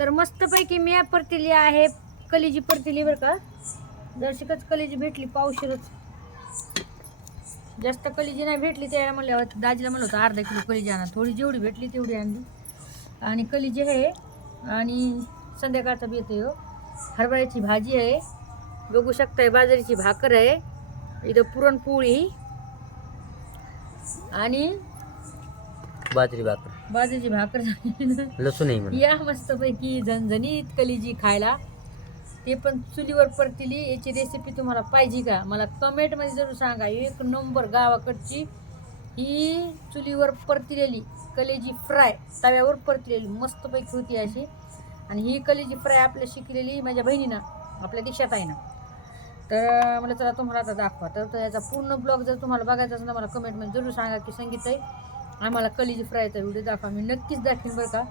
तर मस्तपैकी मी परतिली आहे, कलेजी परतिली बरं का. जरशीकच कलेजी भेटली पावशेरच, जास्त कलेजी नाही भेटली. त्याला म्हणलं दाजीला म्हणलं होतं अर्धा किलो कलेजी आणा, थोडी जेवढी भेटली तेवढी आणली. आणि कलेजी आहे आणि संध्याकाळचा बी येते हो. हरभऱ्याची भाजी आहे, बघू शकताय. बाजरीची भाकर आहे इथं, पुरणपोळी आणि बाजरीची भाकर लसूण आहे या मस्तपैकी झणझणीत कलेजी खायला, ते पण चुलीवर परतिली. याची रेसिपी तुम्हाला पाहिजे का मला कमेंटमध्ये जरूर सांगा. एक नंबर गावाकडची ही चुलीवर परतिलेली कलेजी फ्राय, तव्यावर परतिलेली मस्तपैकी होती अशी. आणि ही कलेजी फ्राय आपल्या शिकलेली माझ्या बहिणीनं, आपल्या दिशात आहे ना. तर मला चला तुम्हाला आता दाखवा. तर याचा पूर्ण ब्लॉग जर तुम्हाला बघायचा असेल तर मला कमेंटमध्ये जरूर सांगा की संगीताई आम्हाला कलेजी फ्रायचा व्हिडिओ दाखवा. मी नक्कीच दाखवेन बरं का.